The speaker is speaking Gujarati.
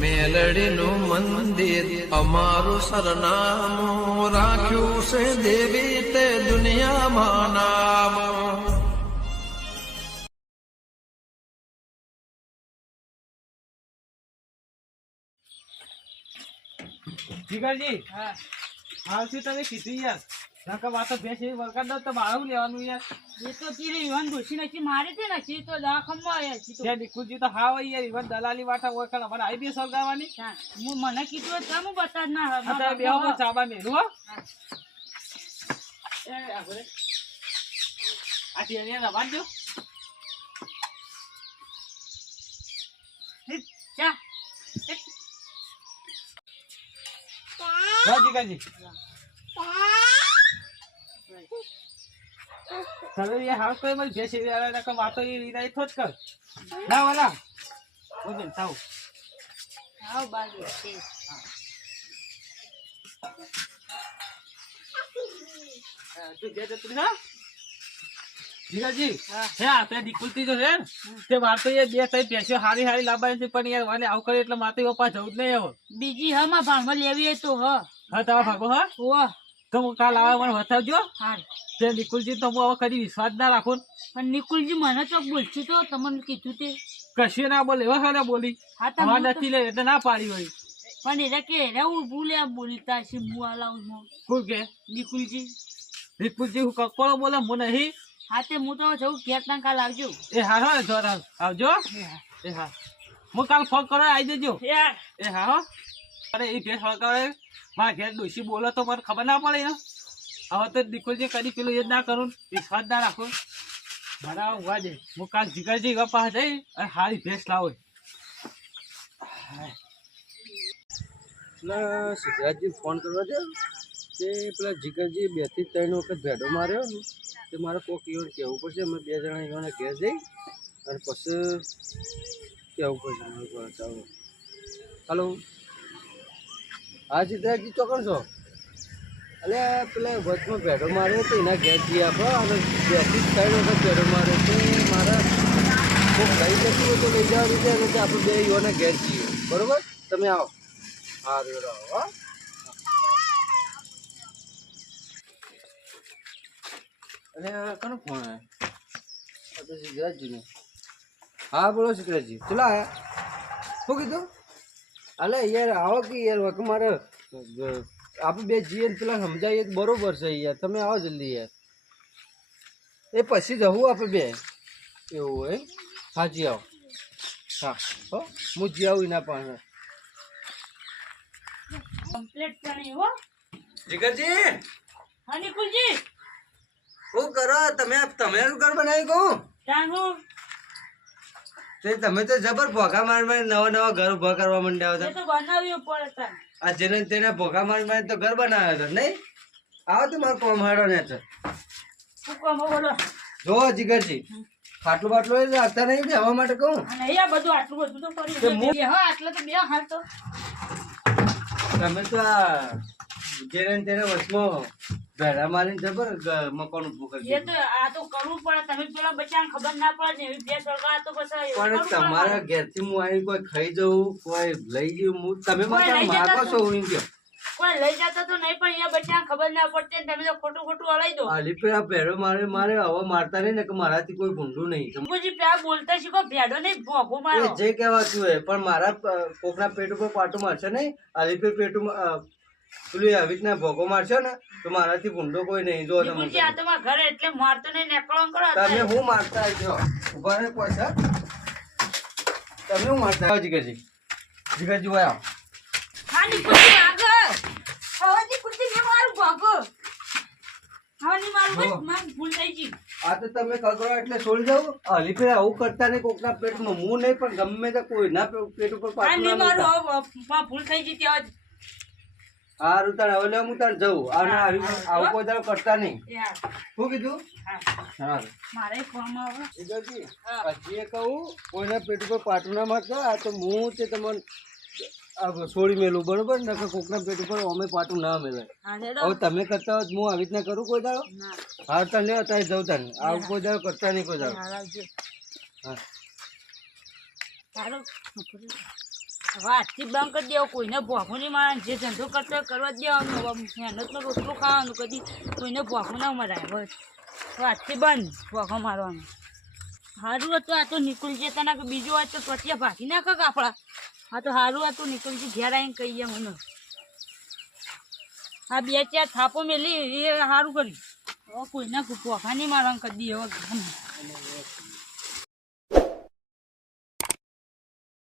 મેલડીનું મંદિર અમારું સરનામું રાખ્યું છે દેવી તે દુનિયામાં નામ. જીગરજી હાલ શું તમે કીધું યાર નકર વાતો ભેંસ એવી વળગાડ દો તો મારું લેવાનું યાર. એ તો ચીરે ઈવન ઘુસી નાખી મારે છે ને ચી તો દવાખાનામાં આવ્યા છે તો ત્યાં નિકુલજી તો હાવ યાર ઈવન દલાલી વાટા ઓળખાણ અમારે આવી બી સળગાવવાની. હું મને કીધું તો હું બતા ના અત્યારે બે હું ચાબા મેલું હો. એ આગળ આ ટીને રવા દો. ચા જા જીગરજી ચાલો યાર હાલ કોઈ મારી ભેંસ એવી આવે નકર વાતો એ રીતા થોત કર ના વાલા બોલ તાવ આવ બાજુ છે તું જે જતું હા જીગાજી હે આપણે દીકુલતી તો છે તે વાતો એ બે ત્રણ ભેંસો હારી હારી લાવવાની છે પણ યાર મને આવું કરે એટલે માતે પપ્પા જવું જ નહીં હવે. બીજી હમાં ભાણમાં લેવી હોય તો હા તમારા ભાગો હા ઓહ તો હું કાલ આવે મને બતાવજો. હાર તે નિકુલજી તો હું હવે કદી વિશ્વાસ ના રાખું. પણ નિકુલજી મને તો બોલશું તો તમને કીધું તે કશું ના બોલે એવા ખાને બોલી હા તમારે તમે નથી લે એટલે ના પાડી હોય. પણ એરા કે એરા હું ભૂલે બોલતા છે હું આલાઉં કોણ કે નિકુલજી નિકુલજી હું કકોડો બોલે હું નહીં. હા તે હું તો જવું ઘેર ના કાલ આવજો. એ હા હો જોર આવજો. એ હા હું કાલ ફોન કરો આવી જજો. યાર એ હા હો અરે એ ભેંસ વળગાવે મારા ઘેર ડોશી બોલો તો મને ખબર ના પડે ને. હવે તો નિકુલજી કદી પેલું એ જ ના કરું વિશ્વાસ ના રાખું. મારા ઊંઘવા દે હું કાલ જીગરજી પાસે જઈ અને હારી ભેંસ લાવો. પેલા સિદ્ધરાજજી ફોન કરવા દે તે પેલા જીગરજી 2 થી 3 વખત ભેડો માર્યો ને તે મારે કોઈક ઈવન કહેવું પડશે. અમે 2 જણા ઈવને ઘેર જઈ અને પછી કહેવું પડશે મારે ચાલો. હલો હા સિદ્ધરાજજી ચોકણ છો? એટલે પેલા વચમાં ભેડો માર્યો તો એના ઘેર જઈએ આપણે અને 2 થી 3 વખત ભેડો માર્યો તો મારા કોઈક લઈ જતું હોય તો લઈ જવા દીધે અને આપણે 2 ઈવને ઘેર જઈએ. બરાબર તમે આવો. હા રેડો હા અને કોનો ફોન આવ્યો? તો સિદ્ધરાજજીને. હા બોલો સિદ્ધરાજજી ચલો આયા શું કીધું? અલે યાર આવો કે યાર વખ મારે આપણે 2 જઈએ ને પેલા સમજાવીએ તો બરોબર છે યાર. તમે આવો જલ્દી યાર. એ પછી જવું આપણે 2 એવું હોય. હાજી આવો. હા હો હું જી આવું એના પાસે. કમ્પ્લીટ કરી હો જીગરજી હા નિકુલજી શું કરો તમે? તમે ઘર બનાવી કહું જાણું તમે તો જબર ભોગા માર નવા ઘર ઉભા કરવા માંડ્યા એ હતા. તો બનાવ્યું પડે તાર આ જેને તેને ભોગા માર તો ઘર બનાવ્યો હતો નહીં? આવો તો મારો કોમ હાડો ને છે. શું કહો બોલો જો જીગરજી ખાટલું બાટલું એ રાખતા નહીં બેહવા માટે કહું. અને અહીંયા બધું આટલું બધું તો કર્યું હા આટલે તો બે હાલ તો તમે તો આ જેને તેને વચમાં ભેડા મારીને જબર મકાન ઉભું કરી એ તો આ તો કરવું પડે તમે પેલા બચ્ચાને ખબર ના પડે ને એવી બે સરકાર તો પછી પણ તમારા ઘેરથી હું આવી કોઈ ખાઈ જવું કોઈ લઈ જવું તમે કોઈ લઈ જતા માગો છો હું ગયો કોઈ લઈ જતા તો નહીં પણ અહીંયા બચ્ચાને ખબર ના પડતી ને તમે તો ખોટું ખોટું હલાઈ દો આલી પે આ ભેડો મારે હવે મારતા નહીં ને કે મારાથી કોઈ ભૂંડું નહીં. મુજી પ્યા બોલતા શીખો ભેડો નહીં ભોગો મારો જે કહેવાતું હોય પણ મારા કોકના પેટ ઉપર પાટું મારશે નહીં. આલી પે પેટું પેલું આવી રીતના ભોગો મારશો ને તો મારાથી ભૂંડો કોઈ નહીં. જો તમે નિકુલજી આ તો મારા ઘરે એટલે મારતો નહીં નેકળો કરો તમે હું મારતા આવજો ઉભા રહે પૈસા તમે હું મારતા આવો જીગરજી. જીગરજી હોય આવો. હા નિકુલજી આગળ હવે નિકુલજી મેં મારું ભોગો હવે નહીં મારું બસ મારી ભૂલ થઈ ગઈ આ તો તમે કકરો એટલે છોડી જાવ. હલી ફેર આવું કરતા નહીં કોકના પેટમાં હું નહીં પણ ગમે તે કોઈના પેટ ઉપર આ પાટું નહીં ના મારું મૂકતા. હવે ભૂલ થઈ ગઈ ત્યાં જ હારું તાર હવે લે હું તાર જવું અને આવું કોઈ દાડો કરતા નહીં. યાર શું કીધું? હા હારું મારે ફોર્મ આવે જીગરજી હજી એ કહું કોઈના પેટ ઉપર પાટું ના મારતા. આ તો હું તે તમને છોડી મેલું બરોબર ને કોકના પેટ ઉપર અમે પાટું ના મેલાય. હા રેડો હવે તમે કરતા હોય હું આવી રીતના કરું કોઈ દાડો? ના હાર તાર લે અત્યારે જવું તાર આવું કોઈ દાડો કરતા નહીં કોઈ દાડો. હાલ આવજો હા ચાલો આજથી બંધ કરી દેવો. કોઈને ભોખું નહીં મારે. જે ધંધો કરતો હોય કરવા જ દેવાનું. હવે મહેનતનો રોટલો ખાવાનું. કદી કોઈને ભોખું ના મરાય. બસ હવે આજથી બંધ ભોખો મારવાનું. સારું હતું આ તો નીકળી જતા કે બીજું હોય તો પછી ભાગી નાખો કાપડા. હા તો સારું હતું નીકળી ઘેર આવીને કહીએ મને. હા 2-4 થાપો મેલી એ સારું કર્યું. હવે કોઈને ભોખા નહીં મારવાનું કદી હવે